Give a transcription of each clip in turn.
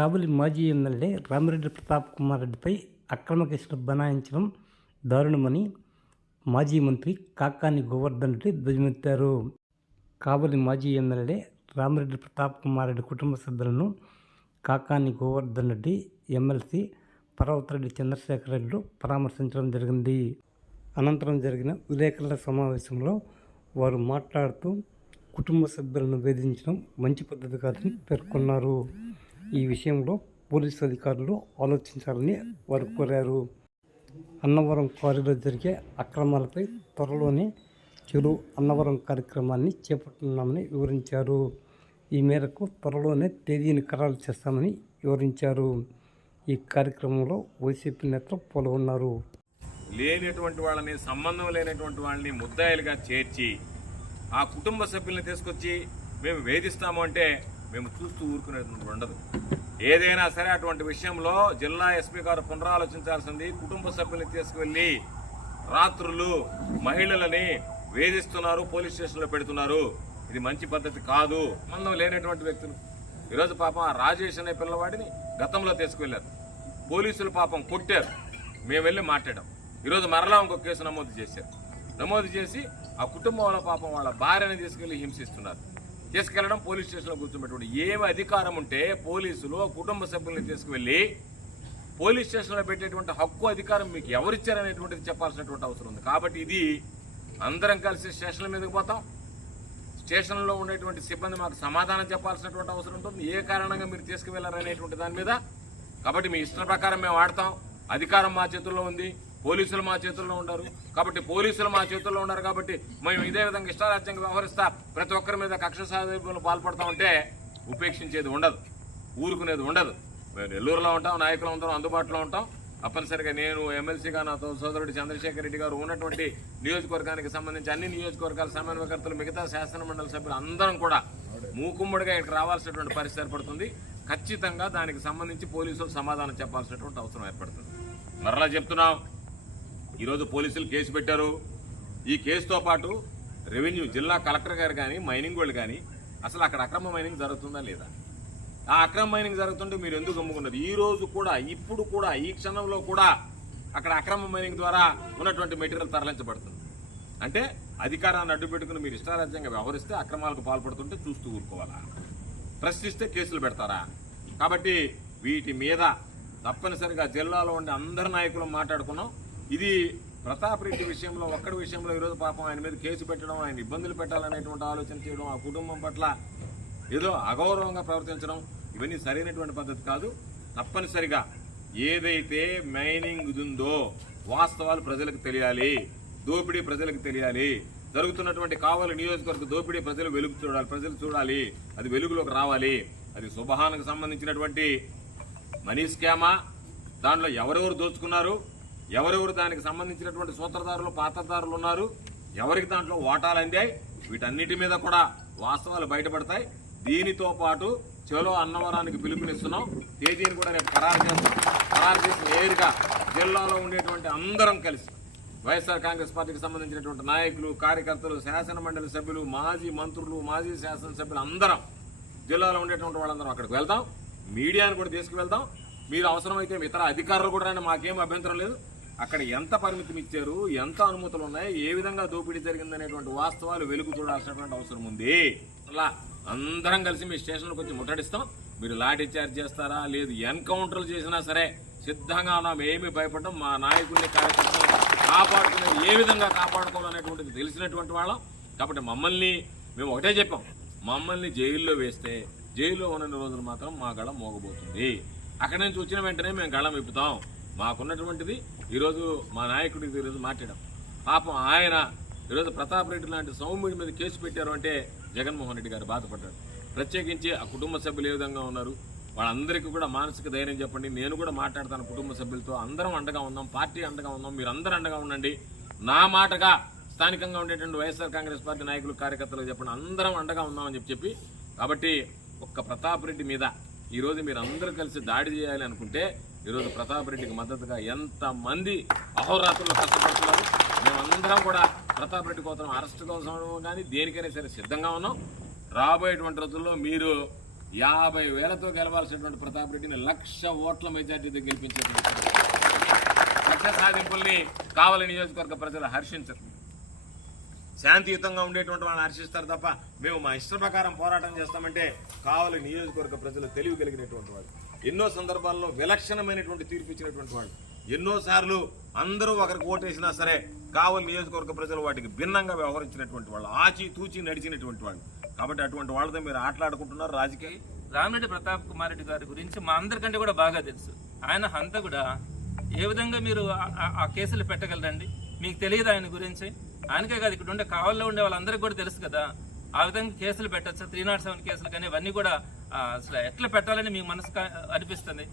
కాబూలి మాజీ ఎమ్మెల్యే రామిరెడ్డి ప్రతాప్ కుమార్ రెడ్డిపై అక్రమ కేసులు బనాయించడం దారుణమని మాజీ మంత్రి కాకాని గోవర్ధన్ రెడ్డి ధ్వజమెత్తారు. కాబూలి మాజీ ఎమ్మెల్యే రామిరెడ్డి ప్రతాప్ కుమార్ రెడ్డి కుటుంబ సభ్యులను కాకాని గోవర్ధన్ రెడ్డి ఎమ్మెల్సీ పర్వతరెడ్డి చంద్రశేఖర్ రెడ్డి పరామర్శించడం జరిగింది. అనంతరం జరిగిన విలేకరుల సమావేశంలో వారు మాట్లాడుతూ కుటుంబ సభ్యులను వేధించడం మంచి పద్ధతి కాదని పేర్కొన్నారు. ఈ విషయంలో పోలీసు అధికారులు ఆలోచించాలని వారు కోరారు. అన్నవరం క్వారీలో జరిగే అక్రమాలపై త్వరలోనే చెరు అన్నవరం కార్యక్రమాన్ని చేపట్టనున్నామని వివరించారు. ఈ మేరకు త్వరలోనే తేదీని ఖరారు చేస్తామని వివరించారు. ఈ కార్యక్రమంలో వైసీపీ నేతలు పాల్గొన్నారు. లేనటువంటి వాళ్ళని సంబంధం లేనటువంటి వాళ్ళని ముద్దాయిలుగా చేర్చి ఆ కుటుంబ సభ్యులను తీసుకొచ్చి మేము వేధిస్తాము అంటే మేము చూస్తూ ఊరుకునేటువంటి ఉండదు. ఏదైనా సరే అటువంటి విషయంలో జిల్లా ఎస్పీ గారు పునరాలోచించాల్సింది కుటుంబ సభ్యుల్ని తీసుకువెళ్ళి రాత్రులు మహిళలని వేధిస్తున్నారు పోలీస్ స్టేషన్లో పెడుతున్నారు. ఇది మంచి పద్ధతి కాదు. మనం లేనటువంటి వ్యక్తులు. ఈరోజు పాపం రాజేష్ అనే పిల్లవాడిని గతంలో తీసుకువెళ్ళారు. పోలీసులు పాపం కొట్టారు. మేము వెళ్ళి మాట్లాడాం. ఈరోజు మరలా ఇంకొక కేసు నమోదు చేశారు. నమోదు చేసి ఆ కుటుంబంలో పాపం వాళ్ళ భార్యని తీసుకెళ్ళి హింసిస్తున్నారు. తీసుకెళ్ళడం పోలీస్ స్టేషన్లో కూర్చోబెట్టుకోండి ఏమి అధికారం ఉంటే పోలీసులు కుటుంబ సభ్యుల్ని తీసుకువెళ్ళి పోలీస్ స్టేషన్లో పెట్టేటువంటి హక్కు అధికారం మీకు ఎవరిచ్చారనేటువంటిది చెప్పాల్సినటువంటి అవసరం ఉంది. కాబట్టి ఇది అందరం కలిసి స్టేషన్ల మీదకి పోతాం. స్టేషన్లో ఉండేటువంటి సిబ్బంది మాకు సమాధానం చెప్పాల్సినటువంటి అవసరం ఉంటుంది. ఏ కారణంగా మీరు తీసుకువెళ్ళారనేటువంటి దాని మీద. కాబట్టి మీ ఇష్టం ప్రకారం మేము ఆడతాం. అధికారం మా చేతుల్లో ఉంది. పోలీసులు మా చేతుల్లో ఉండరు. కాబట్టి పోలీసులు మా చేతుల్లో ఉన్నారు కాబట్టి మేము ఇదే విధంగా ఇష్టారాజ్యంగా వ్యవహరిస్తా ప్రతి ఒక్కరి మీద కక్ష సాధింపులు పాల్పడతా ఉంటే ఉపేక్షించేది ఉండదు. ఊరుకునేది ఉండదు. మేము నెల్లూరులో ఉంటాం నాయకులు ఉంటాం అందుబాటులో ఉంటాం. తప్పనిసరిగా నేను ఎమ్మెల్సీగా నా సోదరుడు చంద్రశేఖర్ రెడ్డి గారు ఉన్నటువంటి నియోజకవర్గానికి సంబంధించి అన్ని నియోజకవర్గాల సమన్వయకర్తలు మిగతా శాసనమండలి సభ్యులు అందరం కూడా మూకుమ్మడిగా ఇక్కడ రావాల్సినటువంటి పరిస్థితి ఏర్పడుతుంది. ఖచ్చితంగా దానికి సంబంధించి పోలీసులు సమాధానం చెప్పాల్సినటువంటి అవసరం ఏర్పడుతుంది. మరలా చెప్తున్నాం ఈరోజు పోలీసులు కేసు పెట్టారు. ఈ కేసుతో పాటు రెవెన్యూ జిల్లా కలెక్టర్ గారు కానీ మైనింగ్ వాళ్ళు కానీ అసలు అక్కడ అక్రమ మైనింగ్ జరుగుతుందా లేదా? ఆ అక్రమ మైనింగ్ జరుగుతుంటే మీరు ఎందుకు అమ్ముకున్నారు ఈ రోజు కూడా ఇప్పుడు కూడా ఈ క్షణంలో కూడా అక్కడ అక్రమ మైనింగ్ ద్వారా ఉన్నటువంటి మెటీరియల్ తరలించబడుతుంది. అంటే అధికారాన్ని అడ్డుపెట్టుకుని మీరు ఇష్టారాజ్యంగా వ్యవహరిస్తే అక్రమాలకు పాల్పడుతుంటే చూస్తూ ఊరుకోవాలా? ప్రశ్నిస్తే కేసులు పెడతారా? కాబట్టి వీటి మీద తప్పనిసరిగా జిల్లాలో ఉండే అందరి నాయకులు మాట్లాడుకున్నాం. ఇది ప్రతాప్ రెడ్డి విషయంలో ఒక్కడి విషయంలో ఈరోజు పాపం ఆయన మీద కేసు పెట్టడం ఆయన ఇబ్బందులు పెట్టాలనేటువంటి ఆలోచన చేయడం ఆ కుటుంబం పట్ల ఏదో అగౌరవంగా ప్రవర్తించడం ఇవన్నీ సరైనటువంటి పద్ధతి కాదు. తప్పనిసరిగా ఏదైతే మైనింగ్ ఉందో వాస్తవాలు ప్రజలకు తెలియాలి దోపిడీ ప్రజలకు తెలియాలి. జరుగుతున్నటువంటి కావాలి నియోజకవర్గ దోపిడీ ప్రజలు వెలుగు చూడాలి ప్రజలు చూడాలి. అది వెలుగులోకి రావాలి. అది సుబహానికి సంబంధించినటువంటి మనీ స్కామా దాంట్లో ఎవరెవరు దోచుకున్నారు? ఎవరెవరు దానికి సంబంధించినటువంటి సూత్రధారులు పాత్రధారులు ఉన్నారు ఎవరికి దాంట్లో ఓటాలు అందాయి వీటన్నిటి మీద కూడా వాస్తవాలు బయటపడతాయి. దీనితో పాటు చలో అన్నవరానికి పిలుపునిస్తున్నాం. తేదీని కూడా రేపు ఖరారు చేస్తాం ఖరారు చేసి నేరుగా జిల్లాలో ఉండేటువంటి అందరం కలిసి వైఎస్ఆర్ కాంగ్రెస్ పార్టీకి సంబంధించినటువంటి నాయకులు కార్యకర్తలు శాసన మండలి సభ్యులు మాజీ మంత్రులు మాజీ శాసనసభ్యులు అందరం జిల్లాలో ఉండేటువంటి వాళ్ళందరం అక్కడికి వెళ్తాం. మీడియాను కూడా తీసుకువెళ్తాం. మీరు అవసరమైతే ఇతర అధికారులు కూడా మాకేం అభ్యంతరం లేదు. అక్కడ ఎంత పరిమితం ఇచ్చారు ఎంత అనుమతులు ఉన్నాయి ఏ విధంగా దోపిడీ జరిగిందనేటువంటి వాస్తవాలు వెలుగు చూడాల్సినటువంటి అవసరం ఉంది. అలా అందరం కలిసి మీ స్టేషన్లో వచ్చి ముట్టడిస్తాం. మీరు లాఠీ చార్జ్ చేస్తారా లేదు ఎన్కౌంటర్లు చేసినా సరే సిద్ధంగా ఉన్నాం ఏమి భయపడడం మా నాయకుడిని కార్యకర్తలు కాపాడుకునే ఏ విధంగా కాపాడుకోవాలనేటువంటిది తెలిసినటువంటి వాళ్ళం. కాబట్టి మమ్మల్ని మేము ఒకటే చెప్పాం మమ్మల్ని జైల్లో వేస్తే జైల్లో ఉన్న రోజులు మాత్రం మా గళం మోగబోతుంది. అక్కడి నుంచి వచ్చిన వెంటనే మేము గళం విప్పుతాం. మాకున్నటువంటిది ఈరోజు మా నాయకుడికి ఈరోజు మాట్లాడాం. పాపం ఆయన ఈరోజు ప్రతాప్ రెడ్డి లాంటి సౌమ్యుడి మీద కేసు పెట్టారు అంటే జగన్మోహన్ రెడ్డి గారు బాధపడ్డారు. ప్రత్యేకించి ఆ కుటుంబ సభ్యులు ఏ విధంగా ఉన్నారు? వాళ్ళందరికీ కూడా మానసిక ధైర్యం చెప్పండి. నేను కూడా మాట్లాడతాను కుటుంబ సభ్యులతో. అందరం అండగా ఉందాం పార్టీ అండగా ఉందాం మీరు అందరూ అండగా ఉండండి. నా మాటగా స్థానికంగా ఉండేటువంటి వైఎస్ఆర్ కాంగ్రెస్ పార్టీ నాయకులు కార్యకర్తలు చెప్పండి. అందరం అండగా ఉందామని చెప్పి చెప్పి కాబట్టి ఒక్క ప్రతాప్ రెడ్డి మీద ఈరోజు మీరు అందరూ కలిసి దాడి చేయాలి అనుకుంటే ఈరోజు ప్రతాప్ రెడ్డికి మద్దతుగా ఎంతమంది అహోరాత్రులు కష్టపడుతున్నారు? మేమందరం కూడా ప్రతాప్ రెడ్డి కోసం అరెస్ట్ కోసం కానీ దేనికైనా సరే సిద్ధంగా ఉన్నాం. రాబోయేటువంటి రోజుల్లో మీరు యాభై వేలతో గెలవాల్సినటువంటి ప్రతాప్ రెడ్డిని లక్ష ఓట్ల మెజార్టీతో గెలిపించేటువంటి లక్ష సాధింపుల్ని కావలి నియోజకవర్గ ప్రజలు హర్షించరు. శాంతియుతంగా ఉండేటువంటి వాళ్ళని హర్షిస్తారు తప్ప మేము మా ఇష్ట ప్రకారం పోరాటం చేస్తామంటే కావలి నియోజకవర్గ ప్రజలు తెలివి కలిగినటువంటి వాళ్ళు. ఎన్నో సందర్భాల్లో విలక్షణమైనటువంటి తీర్పు ఇచ్చినటువంటి వాళ్ళు. ఎన్నో సార్లు అందరూ ఒకరికి ఓటేసినా సరే కావలి నియోజకవర్గ ప్రజలు వాటికి భిన్నంగా వ్యవహరించినటువంటి వాళ్ళు ఆచి తూచి నడిచినటువంటి వాళ్ళు. కాబట్టి అటువంటి వాళ్ళతో మీరు ఆటలాడుకుంటున్నారు రాజకీయ? రామిరెడ్డి ప్రతాప్ కుమార్ రెడ్డి గారి గురించి మా అందరికంటే కూడా బాగా తెలుసు. ఆయన హంత కూడా. ఏ విధంగా మీరు ఆ- ఆ- ఆ కేసులు పెట్టగలరండి? మీకు తెలియదు ఆయన గురించి? ఆయనకే కాదు ఇక్కడ ఉండే కావాల్లో ఉండే వాళ్ళందరికీ కూడా తెలుసు కదా. ఆ విధంగా కేసులు పెట్టచ్చు. త్రీ నాట్ సెవెన్ కేసులు కానీ ఇవన్నీ కూడా అసలు ఎట్లా పెట్టాలని మీ మనసు అనిపిస్తుంది?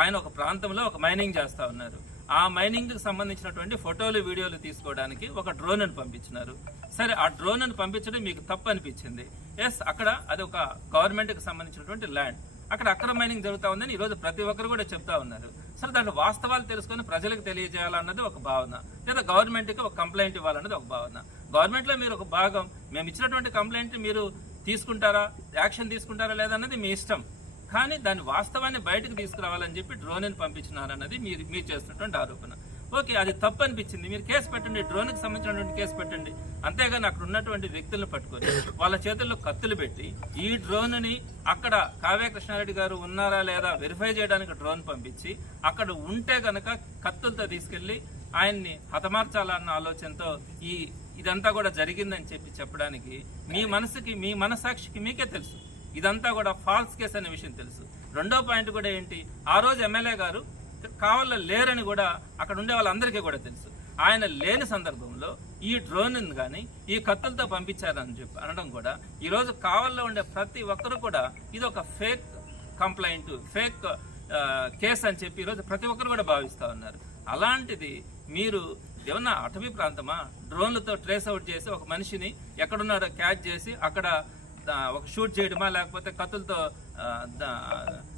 ఆయన ఒక ప్రాంతంలో ఒక మైనింగ్ చేస్తా ఉన్నారు. ఆ మైనింగ్కి సంబంధించినటువంటి ఫోటోలు వీడియోలు తీసుకోవడానికి ఒక డ్రోన్ అని పంపించినారు. సరే ఆ డ్రోన్ అని పంపించడం మీకు తప్పు అనిపించింది. ఎస్ అక్కడ అది ఒక గవర్నమెంట్కి సంబంధించినటువంటి ల్యాండ్. అక్కడ అక్రమ మైనింగ్ జరుగుతూ ఉందని ఈ రోజు ప్రతి ఒక్కరు కూడా చెప్తా ఉన్నారు. సరే దాంట్లో వాస్తవాలు తెలుసుకొని ప్రజలకు తెలియజేయాలన్నది ఒక భావన లేదా గవర్నమెంట్కి ఒక కంప్లైంట్ ఇవ్వాలన్నది ఒక భావన. గవర్నమెంట్లో మీరు ఒక భాగం మేము ఇచ్చినటువంటి కంప్లైంట్ మీరు తీసుకుంటారా యాక్షన్ తీసుకుంటారా లేదన్నది మీ ఇష్టం. కానీ దాని వాస్తవాన్ని బయటకు తీసుకురావాలని చెప్పి డ్రోన్ పంపించినారన్నది మీరు మీరు చేస్తున్నటువంటి ఆరోపణ. ఓకే అది తప్పు అనిపించింది మీరు కేసు పెట్టండి డ్రోన్కి సంబంధించినటువంటి కేసు పెట్టండి. అంతేగాని అక్కడ ఉన్నటువంటి వ్యక్తులను పట్టుకొని వాళ్ళ చేతుల్లో కత్తులు పెట్టి ఈ డ్రోన్ని అక్కడ కావ్య కృష్ణారెడ్డి గారు ఉన్నారా లేదా వెరిఫై చేయడానికి డ్రోన్ పంపించి అక్కడ ఉంటే గనక కత్తులతో తీసుకెళ్ళి ఆయన్ని హతమార్చాలన్న ఆలోచనతో ఈ ఇదంతా కూడా జరిగిందని చెప్పి చెప్పడానికి మీ మనసుకి మీ మనసాక్షికి మీకే తెలుసు. ఇదంతా కూడా ఫాల్స్ కేసు అనే విషయం తెలుసు. రెండో పాయింట్ కూడా ఏంటి? ఆ రోజు ఎమ్మెల్యే గారు కావాల లేరని కూడా అక్కడ ఉండే వాళ్ళందరికీ కూడా తెలుసు. ఆయన లేని సందర్భంలో ఈ డ్రోన్ కానీ ఈ కత్తులతో పంపించారని చెప్పి అనడం కూడా ఈరోజు కావల్లో ఉండే ప్రతి ఒక్కరు కూడా ఇది ఒక ఫేక్ కంప్లైంట్ ఫేక్ కేసు అని చెప్పి ఈరోజు ప్రతి ఒక్కరు కూడా భావిస్తా ఉన్నారు. అలాంటిది మీరు ఏమన్నా అటవీ ప్రాంతమా? డ్రోన్లతో ట్రేస్ అవుట్ చేసి ఒక మనిషిని ఎక్కడున్నాడో క్యాచ్ చేసి అక్కడ ఒక షూట్ చేయడమా? లేకపోతే కత్తులతో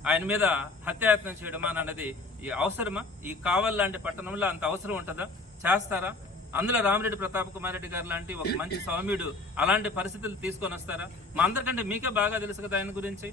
ఆయన మీద హత్యాయత్నం చేయడమా అన్నది ఈ అవసరమా? ఈ కావల్ లాంటి పట్టణంలో అంత అవసరం ఉంటుందా? చేస్తారా? అందులో రామిరెడ్డి ప్రతాప్ కుమార్ రెడ్డి గారు లాంటి ఒక మంచి సౌమ్యుడు అలాంటి పరిస్థితులు తీసుకొని వస్తారా? మా అందరికంటే మీకే బాగా తెలుసు కదా ఆయన గురించి.